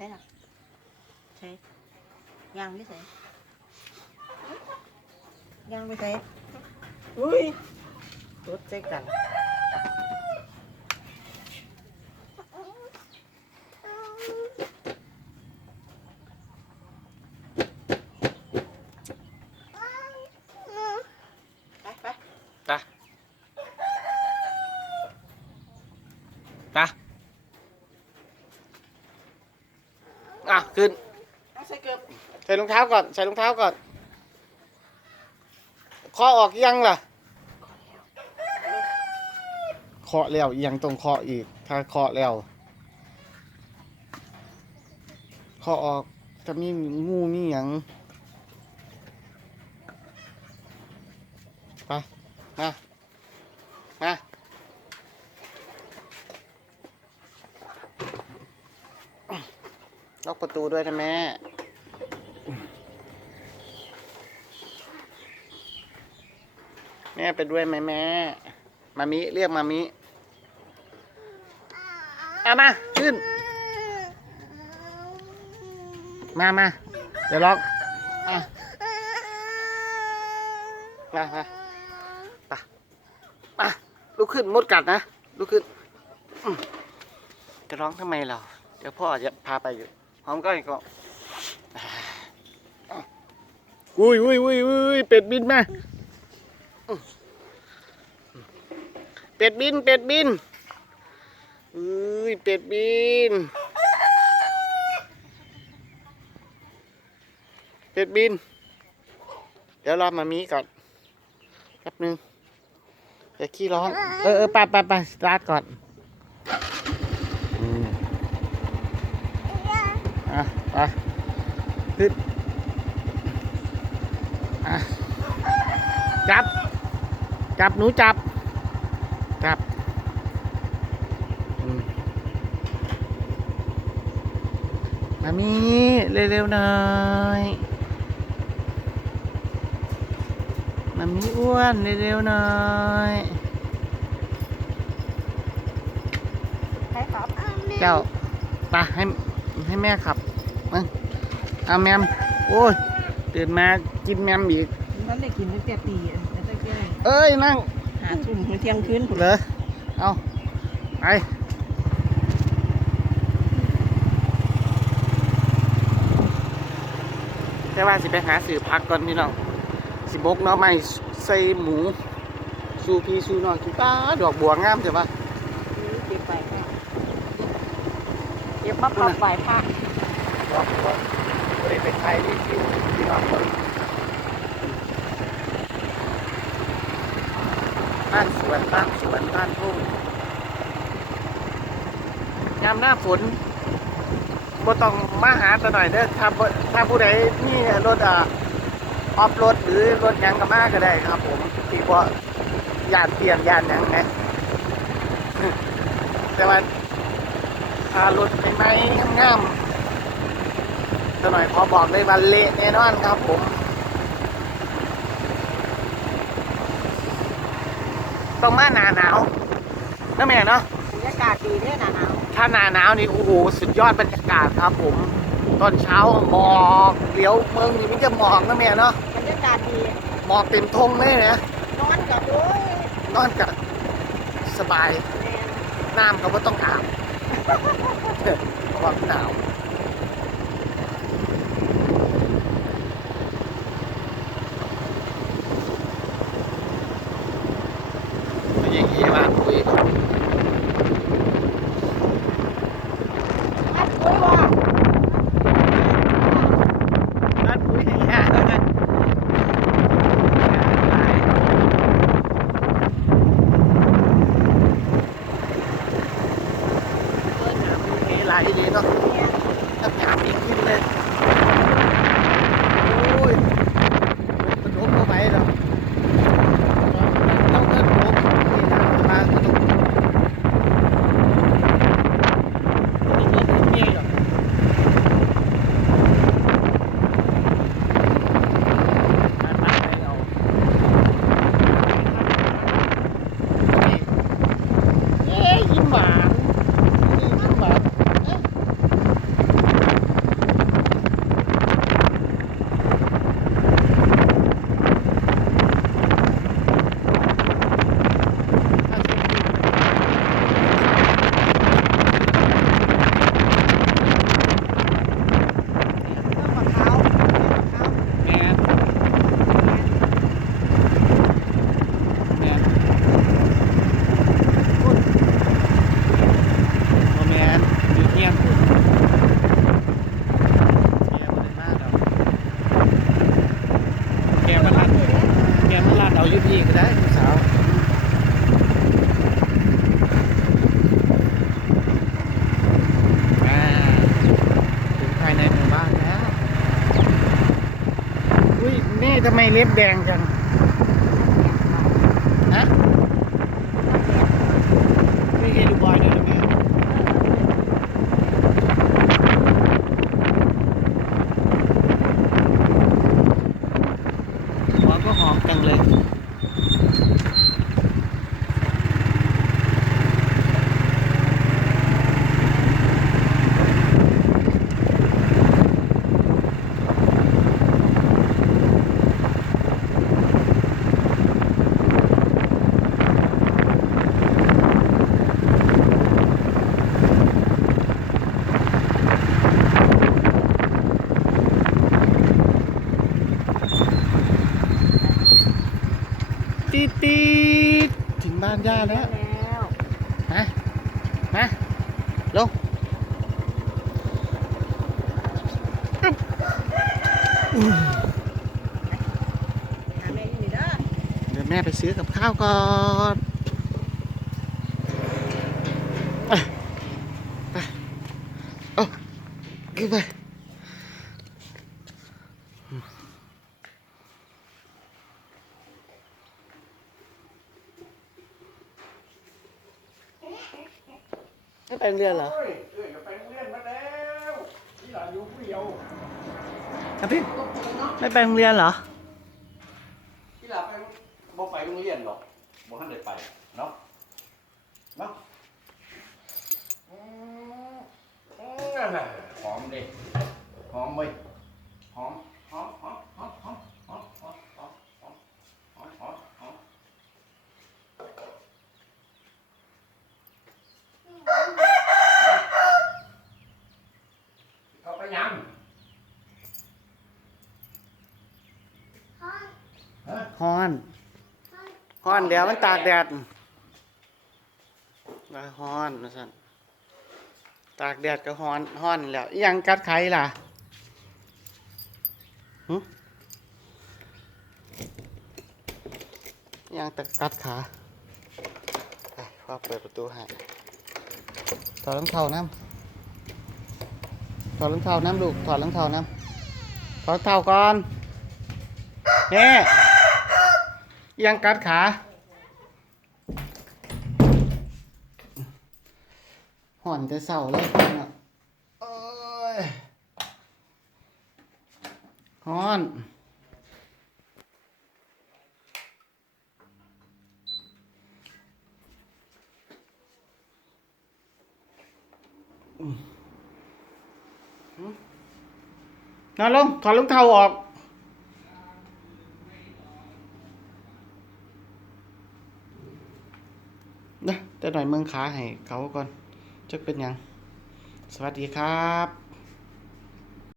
thế nào? Thế. Ngang như thế. Ngang như thế. Ui. Tốt chết cả. าก่อน ใส่รองเท้าก่อนเคาะออกยังล่ะเคาะแล้วยังต้องเคาะอีก ถ้าเคาะแล้วเคาะออกถ้ามีงูมีหยังไปมามาล็อกประตูด้วยนะแม่ ม่ไปด้วยไหมแม่ มามิเรียกมามิเอามา ขึ้น มามาเดี๋ยวล็อกมามามาไปมาลุกขึ้นมดกัดนะ ลุกขึ้นอืมจะร้องทำไมเรา เดี๋ยวพ่อจะพาไปอยู่หอมก้อยก็อุ้ยอุ้ยอุ้ยอุ้ยเป็ดบินมา เป็ดบิน เป็ดบินอุ้ยเป็ดบิน เป็ดบิน เดี๋ยวรอมามีก่อนแป๊บนึงอย่ขี้ร้องเออเออไปไปไปสตาร์ทก่อนอะไปขึ้นอะจับ จับหนูจับ จับอืมมามีเร็วๆหน่อยมามีอ้วนเร็วๆหน่อยใช่ครับเจ้าไปให้ให้แม่ขับมาเอาแมมโอ้ยตื่นมากินแมมอีกมันได้กินตั้งแต่ตีอะตั้งแต่ เอ้ยนั่งหาทุ่มถึงเที่ยงคืนพุ่นเหรอเอาไปแต่ว่าสิไปหาสื่อพักก่อนพี่น้องสิบกเนาะไม่ใส่หมูสูพีสูน้องกินป้าดอกบัวงามใช่ปะเก็บไปค่ะเก็บมาพับใบผ้าดอกบัวไม่ได้ไปไทยที่คิวพี่น้อง บ้านสวนบ้านสวนบ้านทุ่งยามหน้าฝนบ่ต้องมาหาแต่หน่อยเด้อถ้าถ้าผู้ใดมีรถอะออฟรถหรือรถยังก็มาก็ได้ครับ ผมที่บ่ยานเปลี่ยนยานยังนะแต่ว่าถ้ารถใหม่งามๆแต่หน่อยขอบอกเลยว่าเละแน่นอนครับผม ต้องมาหนาหนาวนะแม่เนาะบรรยากาศดีเนี่ยหนาวถ้าหนาหนาวนี่โอ้โหสุดยอดบรรยากาศครับผม ตอนเช้าหมอกเดี๋ยวเมืองนี่มันจะหมอกนะแม่เนาะบรรยากาศดีหมอกเต็มทงเลยนะนอนกับโอ้ยนอนกับสบายแม่น้ำก็ไม่ต้องอาบเพราะว่ามันหนาว ทำไมเล็บแดงจัง ฮะไม่เคยดูบอยด้วยนะแม่หอมก็หอมจังเลย ตีดตีดถึงบ้านย่าแล้วแล้วมามาลงอึ๊บอุ้ยหาแม่อยู่นี่เด้อเดี๋ยวแม่ไปซื้อกับข้าวก่อนอะไปเอาขึ้นไป ไม่ไป โรงเรียนเหรอเฮ้ยเอ้ยจะไปโรงเรียนมาแล้วนี่หลานอยู่ผู้เดียวครับพี่ไม่ไปโรงเรียนเหรอนี่หลานไปบ่ไปโรงเรียนหรอกบ่ทันได้ไปเนาะเนาะอืมอืมนั่นน่ะหอมเด็หอมเว้ยหอมหอมหอม ฮะฮ้อนฮ้อนเดี๋ยวมันตากแดดว่าฮ้อนนะสันตากแดดก็ฮ้อนฮ้อนแล้วอิหยังกัดไข่ล่ะหึอิหยังตะกัดขาไปพ่อเปิดประตูให้ถอดรองเท้าน้ำถอดรองเท้าน้ำลูกถอดรองเท้าน้ำถอดรองเท้าก่อน เนี่ยังกัดขาห่อนแต่เศร้าเลยนะเอ้ยฮ้อนนอนลงถอดรองเท้าออก นะหน่อยเมืองค้าให้เขาก่อนจะเป็นยัง สวัสดีครับ